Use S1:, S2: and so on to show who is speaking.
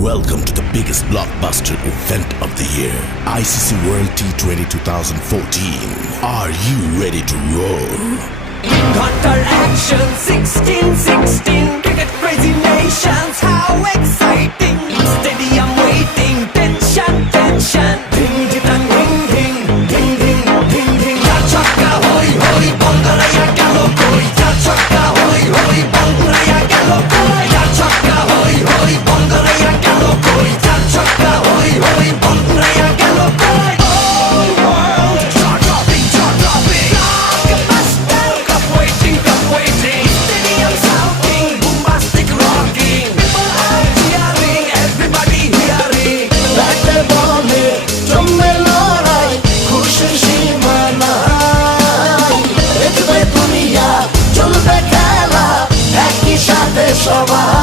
S1: Welcome to the biggest blockbuster event of the year, ICC World T20 2014. Are you ready to roll?
S2: Counter action 16 16 Cricket crazy nations How exciting সবার